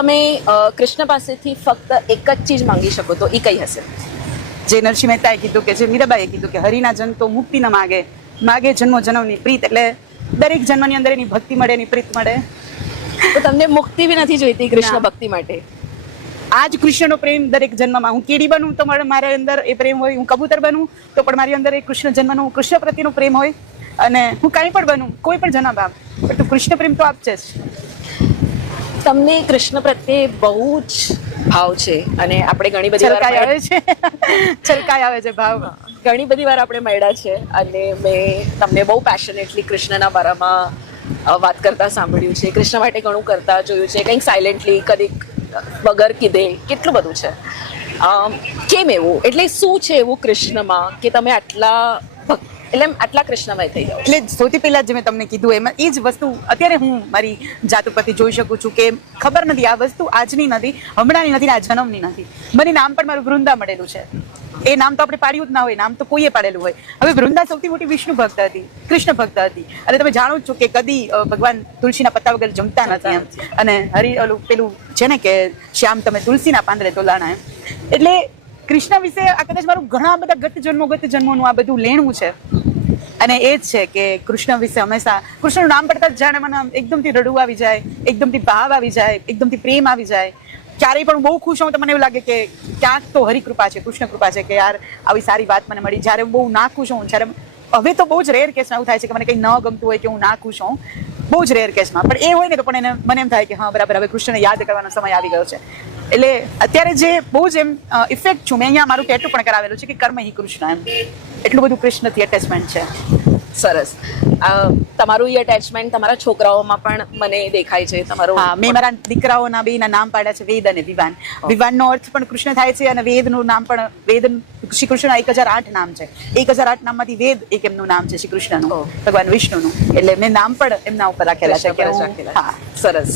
તમે કૃષ્ણ પાસેથી ફક્ત એક જ ચીજ માંગી શકો તો એ કઈ હશે? જે નરસિંહ મહેતાએ કીધું કે જે મીરાબાઈએ કીધું કે હરિના જન તો મુક્તિ ન માગે, માગે જન્મો જન્મની પ્રીત. એટલે દરેક જન્મની અંદર એની ભક્તિ મળે, એની પ્રીત મળે. તો તમને મુક્તિ બી નથી જોઈતી કૃષ્ણ ના. ભક્તિ માટે? આ જ કૃષ્ણનો પ્રેમ દરેક જન્મમાં. હું કીડી બનું તો મારા અંદર એ પ્રેમ હોય, હું કબૂતર બનું તો પણ મારી અંદર એ કૃષ્ણ જન્મનો કૃષ્ણ પ્રત્યેનો પ્રેમ હોય, અને હું કાંઈ પણ બનું, કોઈ પણ જન્મ આપ, પણ કૃષ્ણ પ્રેમ તો આપશે જ. તમને કૃષ્ણ પ્રત્યે બહુ જ ભાવ છે, અને આપણે ઘણી બધી વાર છલકાઈ આવે છે છલકાઈ આવે છે ભાવ. ઘણી બધી વાર આપણે મળ્યા છે, અને મેં તમને બહુ પેશનેટલી કૃષ્ણના બારામાં વાત કરતા સાંભળ્યું છે, કૃષ્ણ માટે ઘણું કરતા જોયું છે, કંઈક સાયલેન્ટલી, કદીક વગર કીધે, કેટલું બધું છે. કેમ એવું? એટલે શું છે એવું કૃષ્ણમાં કે તમે આટલા કૃષ્ણમય થઈ જાઓ? એટલે સૌથી પહેલા જે મેં તમને કીધું એમાં એ જ વસ્તુ અત્યારે હું મારી જાત ઉપરથી જોઈ શકું છું કે ખબર નથી, આ વસ્તુ આજની નથી, હમણાંની નથી, આ જન્મની નથી. મને નામ પણ મારું વૃંદા મળેલું છે. એ નામ તો આપણે પાડ્યું જ ના હોય, નામ તો કોઈએ પાડેલું હોય. હવે વૃંદા સૌથી મોટી વિષ્ણુ ભક્ત હતી, કૃષ્ણ ભક્ત હતી, અને તમે જાણો જ છો કે કદી ભગવાન તુલસીના પત્તા વગર જમતા નથી એમ. અને ઓલું પેલું છે ને કે શ્યામ તમે તુલસીના પાંદડે તોલાણા એમ. એટલે કૃષ્ણ વિશે આ કદાચ મારું ઘણા બધા ગત જન્મોનું આ બધું લેણું છે. અને એ જ છે કે કૃષ્ણ વિશે હંમેશા કૃષ્ણનું નામ પડતા જ જાણે મને એકદમથી રડવું આવી જાય, એકદમથી ભાવ આવી જાય, એકદમથી પ્રેમ આવી જાય. ક્યારેય પણ બહુ ખુશ હોઉં તો મને એવું લાગે કે ક્યાંક તો હરિકૃપા છે, કૃષ્ણ કૃપા છે કે યાર આવી સારી વાત મને મળી. જ્યારે બહુ ના ખુશ હોઉં, જ્યારે હવે તો બહુ જ રેર કેસમાં એવું થાય છે કે મને કંઈ ન ગમતું હોય કે હું ના ખુશ હોઉં, બહુ જ રેર કેસમાં. પણ એ હોય ને તો પણ મને એમ થાય કે હા બરાબર, હવે કૃષ્ણને યાદ કરવાનો સમય આવી ગયો છે. એટલે અત્યારે જે બહુ જ એમ ઇફેક્ટ છું, મેં અહીંયા મારું ટેટુ પણ કરાવેલું છે કે કર્મ હિ કૃષ્ણ એમ. એટલું બધું કૃષ્ણથી એટેચમેન્ટ છે. સરસ. તમારું એ અટેચમેન્ટ તમારા છોકરાઓમાં પણ મને દેખાય છે. તમારું? હા, મેં મારા દીકરાઓના બેના નામ પાડ્યા છે વેદ અને વિવાન. વિવાનનો અર્થ પણ કૃષ્ણ થાય છે, અને વેદનું નામ પણ વેદ. શ્રી કૃષ્ણના 1008 નામ છે. 1008 નામમાંથી વેદ એક એમનું નામ છે શ્રી કૃષ્ણનું, ભગવાન વિષ્ણુનું. એટલે મેં નામ પણ એમના ઉપર રાખેલા છે. હા, સરસ.